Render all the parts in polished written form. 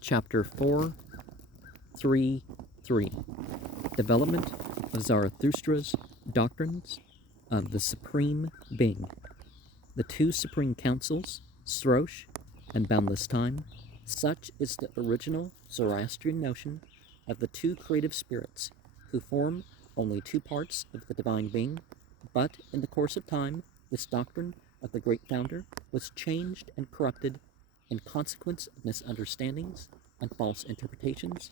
Chapter 4.3.3 Development of Zarathushtra's Doctrines of the Supreme Being. The two supreme councils, Srosh and Boundless Time. Such is the original Zoroastrian notion of the two creative spirits who form only two parts of the divine being, but in the course of time, this doctrine of the great founder was changed and corrupted in consequence of misunderstandings and false interpretations.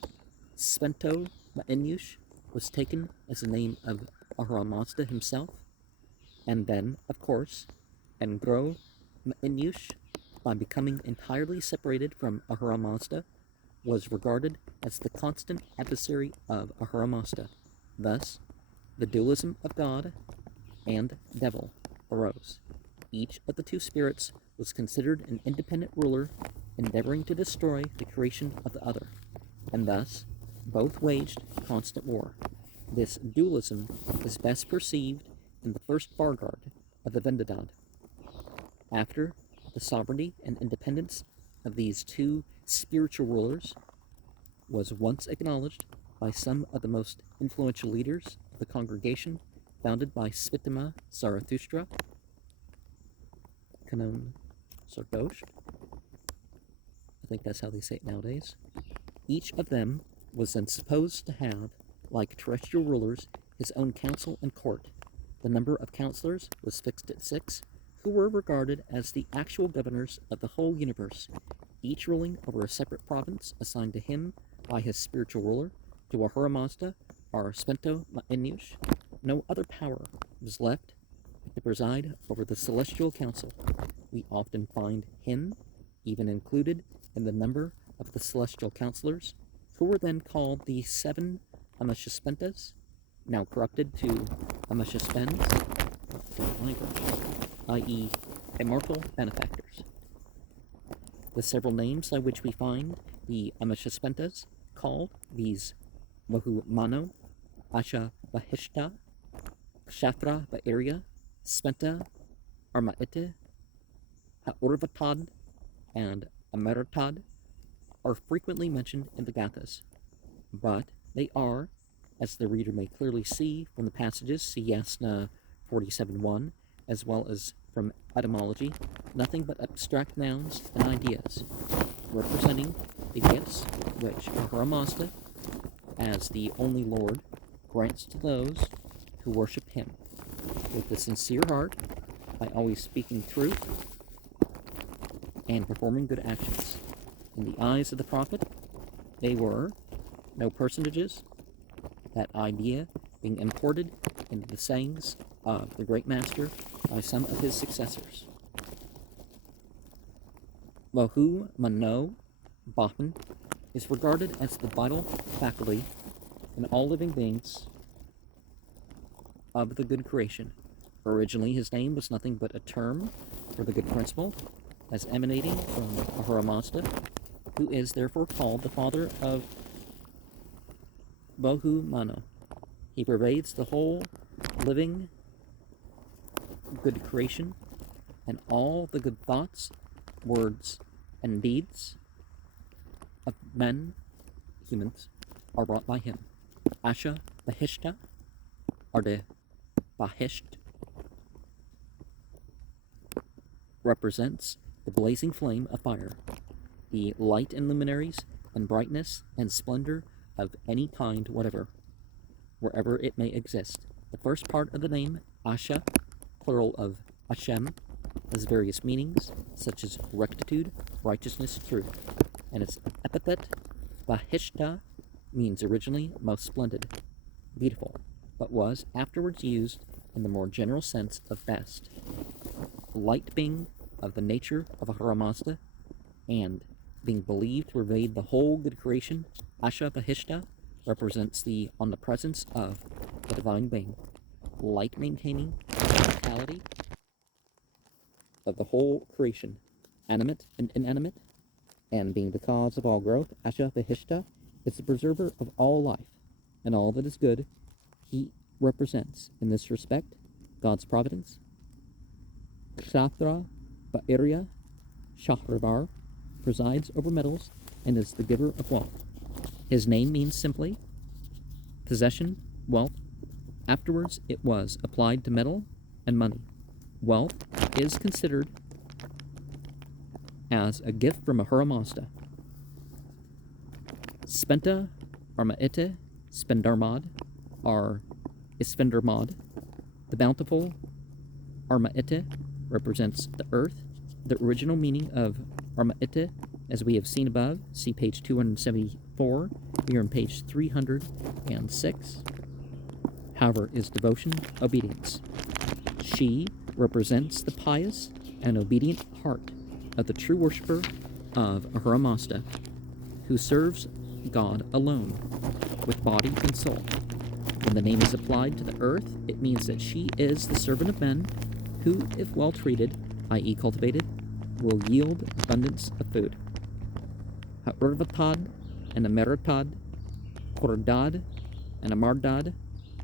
Spento Ma'enush was taken as the name of Ahura Mazda himself, and then, of course, Engro Ma'enush, by becoming entirely separated from Ahura Mazda, was regarded as the constant adversary of Ahura Mazda. Thus, the dualism of God and devil arose. Each of the two spirits was considered an independent ruler, endeavoring to destroy the creation of the other, and thus both waged constant war. This dualism is best perceived in the first Vargard of the Vendidad. After the sovereignty and independence of these two spiritual rulers was once acknowledged by some of the most influential leaders of the congregation founded by Spitama Zarathushtra, Kanon Srosh, I think that's how they say it nowadays. Each of them was then supposed to have, like terrestrial rulers, his own council and court. The number of counselors was fixed at 6, who were regarded as the actual governors of the whole universe, each ruling over a separate province assigned to him by his spiritual ruler. To Ahura Mazda, or Spento Ma'enush, no other power was left but to preside over the celestial council. We often find him even included in the number of the celestial counselors, who were then called the 7 Ameshaspentas, now corrupted to Ameshaspens, i.e. immortal benefactors. The several names by which we find the Ameshaspentas called these Wahu Mano, Asha Bahishta, Kshatra Ba'irya, Spenta, Armaite, Haurvatad, and Ameratad are frequently mentioned in the Gathas, but they are, as the reader may clearly see from the passages, see Yasna 47.1, as well as from etymology, nothing but abstract nouns and ideas, representing the gifts which Ahura Mazda, as the only Lord, grants to those who worship him with a sincere heart, by always speaking truth and performing good actions. In the eyes of the prophet, they were no personages, that idea being imported into the sayings of the great master by some of his successors. Wahu Mano Bahan is regarded as the vital faculty in all living beings of the good creation. Originally, his name was nothing but a term for the good principle, as emanating from Ahura Mazda, who is therefore called the father of Wahu Mano. He pervades the whole living good creation, and all the good thoughts, words, and deeds of men, humans, are wrought by him. Asha Bahishta, or the Bahisht, represents the blazing flame of fire, the light and luminaries and brightness and splendor of any kind whatever, wherever it may exist. The first part of the name, Asha, plural of Hashem, has various meanings, such as rectitude, righteousness, truth, and its epithet, Bahishta, means originally most splendid, beautiful, but was afterwards used in the more general sense of best. Light being of the nature of Ahura Mazda, and being believed to pervade the whole good creation, Asha Bahishta represents the omnipresence of the divine being, light maintaining the vitality of the whole creation, animate and inanimate, and being the cause of all growth. Asha Bahishta is the preserver of all life, and all that is good. He represents, in this respect, God's providence. Kshatra Ba'irya Shahravar, presides over metals and is the giver of wealth. His name means simply possession, wealth. Afterwards, it was applied to metal and money. Wealth is considered as a gift from Ahura Mazda. Spenta Armaite Spendarmad are Ispendarmad. The bountiful Armaite represents the earth. The original meaning of Armaite, as we have seen above, see page 274, we are on page 306. However, is devotion, obedience. She represents the pious and obedient heart of the true worshiper of Ahura Mazda, who serves God alone, with body and soul. When the name is applied to the earth, it means that she is the servant of men who, if well treated, i.e. cultivated, will yield abundance of food. Ha'urvatad and Ameratad, Kordad and Amardad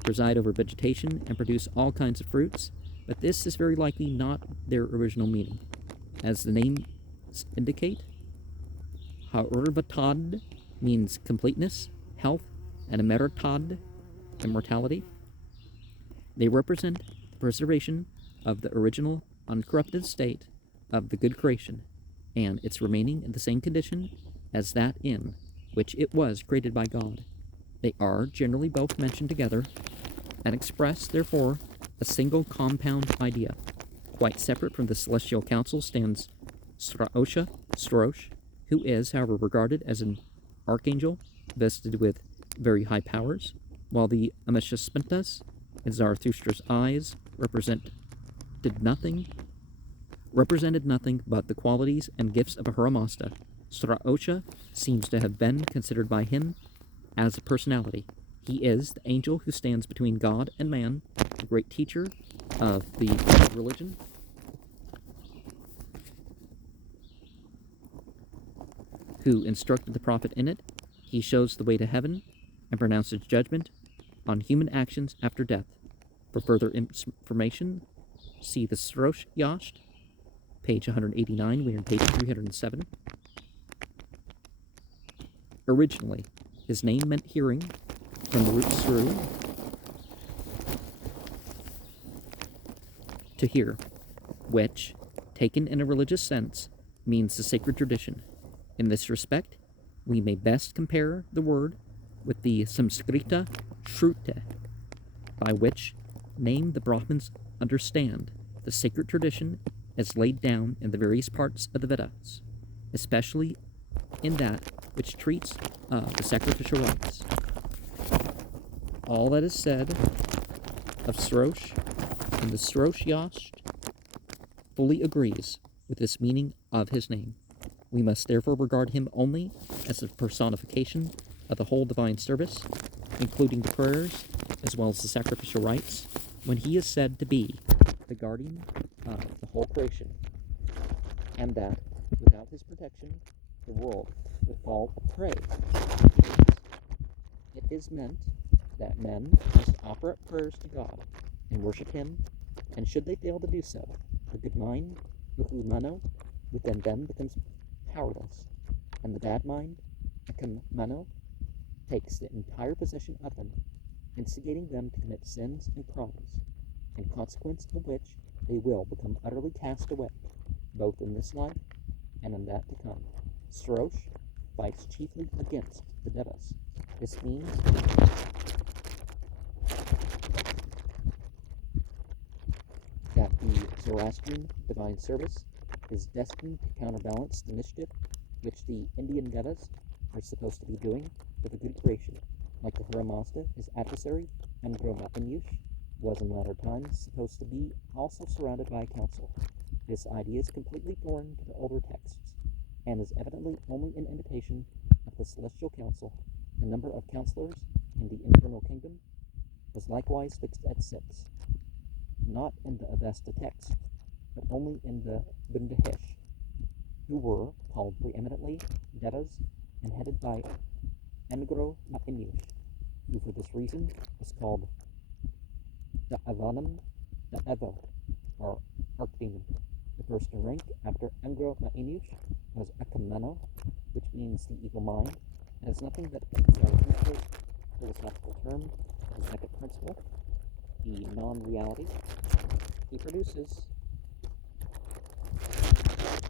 preside over vegetation and produce all kinds of fruits, but this is very likely not their original meaning. As the names indicate, Ha'urvatad means completeness, health, and Ameratad, immortality. They represent the preservation of the original uncorrupted state of the good creation, and its remaining in the same condition as that in which it was created by God. They are generally both mentioned together and express, therefore, a single compound idea. Quite separate from the celestial council stands Srosh, who is, however, regarded as an archangel vested with very high powers, while the Ameshaspentas in Zarathustra's eyes represented nothing but the qualities and gifts of Ahura Mazda. Srosh seems to have been considered by him as a personality. He is the angel who stands between God and man, the great teacher of the religion, who instructed the prophet in it. He shows the way to heaven and pronounces judgment on human actions after death. For further information, see the Srosh Yasht, page 189, we are on page 307. Originally, his name meant hearing, from the root sru, to hear, which, taken in a religious sense, means the sacred tradition. In this respect, we may best compare the word with the Samskrita Shrute, by which name the Brahmins understand the sacred tradition as laid down in the various parts of the Vedas, especially in that which treats of the sacrificial rites. All that is said of Srosh and the Srosh Yasht fully agrees with this meaning of his name. We must therefore regard him only as a personification of the whole divine service, including the prayers as well as the sacrificial rites, when he is said to be the guardian of the whole creation, and that without his protection the world would fall a prey. It is meant that men must offer up prayers to God and worship him, and should they fail to do so, the good mind, Mano, within them becomes powerless, and the bad mind, Mano, takes the entire possession of them, instigating them to commit sins and crimes, in consequence of which they will become utterly cast away, both in this life and in that to come. Srosh fights chiefly against the Devas. This means that the Zoroastrian divine service is destined to counterbalance the mischief which the Indian Devas are supposed to be doing for the good creation. Like the Ahura Mazda, his adversary, Angroma Inyush, was in latter times supposed to be also surrounded by a council. This idea is completely foreign to the older texts, and is evidently only an imitation of the celestial council. The number of counselors in the infernal kingdom was likewise fixed at 6, not in the Avesta text, but only in the Bundahesh, who were called preeminently Devas and headed by Angro Inyush, who for this reason was called the Avanam, the Evo, or Archdemon, the first in rank after Angro Inyush, was Akameno, which means the evil mind, and is nothing but Zarathustra's philosophical term of the second principle, the non-reality. He produces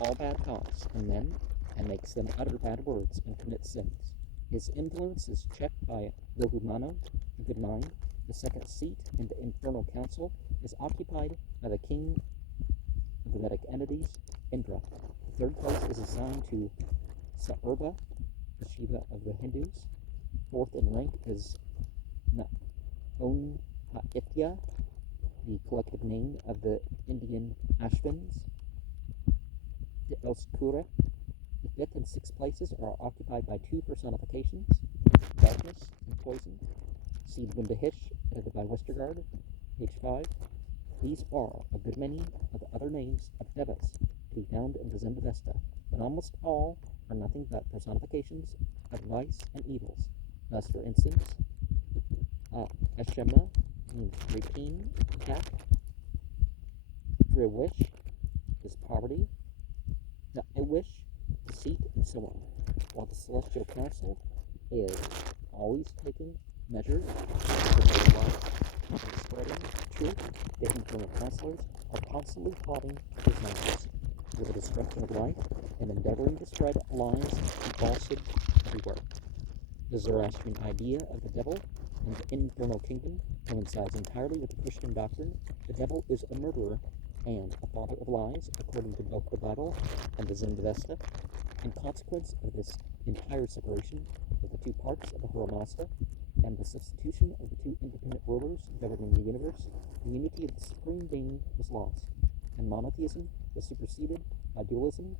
all bad thoughts in men and makes them utter bad words and commit sins. His influence is checked by Vohumano, the good mind. The second seat in the infernal council is occupied by the king of the Vedic entities, Indra. The third place is assigned to Saurba, the Shiva of the Hindus. Fourth in rank is Naonhaitya, the collective name of the Indian Ashvins. The Elskura. The fifth and sixth places are occupied by two personifications, darkness and poison. See the Bundahish, edited by Westergaard, page 5. These are a good many of the other names of devas to be found in the Zendavesta, but almost all are nothing but personifications of vice and evils. Thus, for instance, Eshema means rapine, cat. Driwish is poverty. The Iwish, deceit, and so on. While the Celestial Council is always taking measures to prevent life and spreading truth, the infernal counselors are constantly plotting disasters for the destruction of life and endeavoring to spread lies and falsehood everywhere. The Zoroastrian idea of the devil and the infernal kingdom coincides entirely with the Christian doctrine. The devil is a murderer and a father of lies, according to both the Bible and the Zendavesta. In consequence of this entire separation of the two parts of the Hora Mazda and the substitution of the two independent rulers governing the universe, the unity of the Supreme Being was lost, and monotheism was superseded by dualism.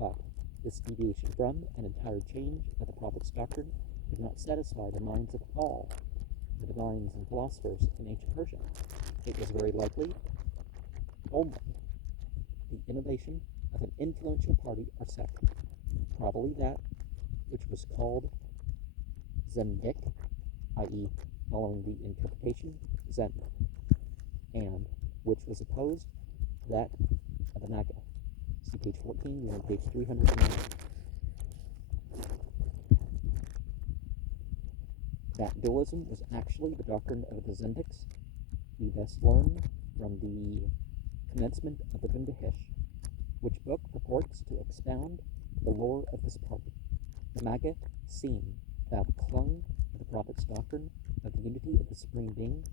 But this deviation from an entire change of the prophet's doctrine did not satisfy the minds of all the divines and philosophers in ancient Persia. It was very likely only the innovation of an influential party or sect, probably that which was called Zendik, i.e., following the interpretation Zen, and which was opposed to that of the Naga. See page 14, we're on page 309. That dualism was actually the doctrine of the Zendiks. We best learn from the commencement of the Bundahish, which book purports to expound the lore of this party. The Maga seem to have clung to the prophet's doctrine of the unity of the Supreme Being,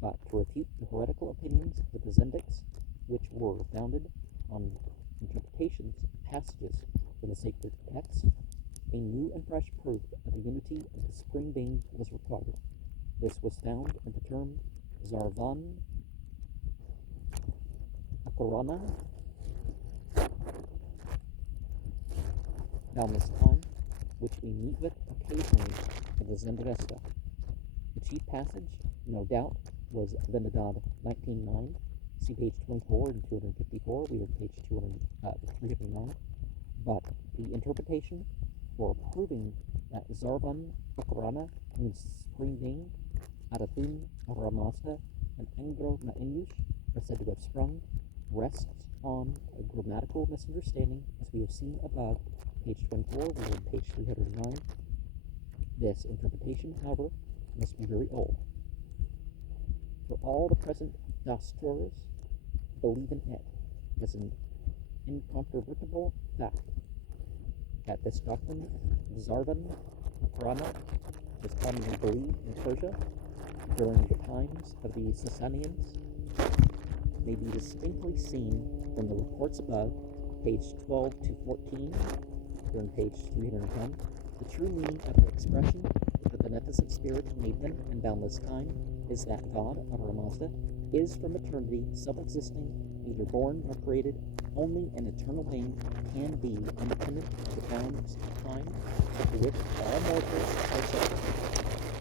but to refute the heretical opinions of the Zendiks, which were founded on interpretations of passages from the sacred text, a new and fresh proof of the unity of the Supreme Being was required. This was found in the term Zarvan Akarana, Boundless time, which we meet with occasionally in the Zendavesta. The chief passage, no doubt, was Vendadad 19.9. See page 24 and 254. We are page 359. But the interpretation for proving that Zarvan Akarana means Supreme Being, Adatun Aramasta, and Angro Mainush are said to have sprung, rests on a grammatical misunderstanding, as we have seen above, page 24, we are on page 309. This interpretation, however, must be very old. For all the present Dasturers believe in it as an incontrovertible fact that this doctrine, Zarvan Akarana, was commonly believed in Persia during the times of the Sasanians, may be distinctly seen from the reports above, page 12 to 14, here on page 310. The true meaning of the expression that the beneficent spirit made them in boundless time is that God, Ahura Mazda, is from eternity self-existing, neither born nor created. Only an eternal being can be independent of the bounds of time, to which all mortals are subject.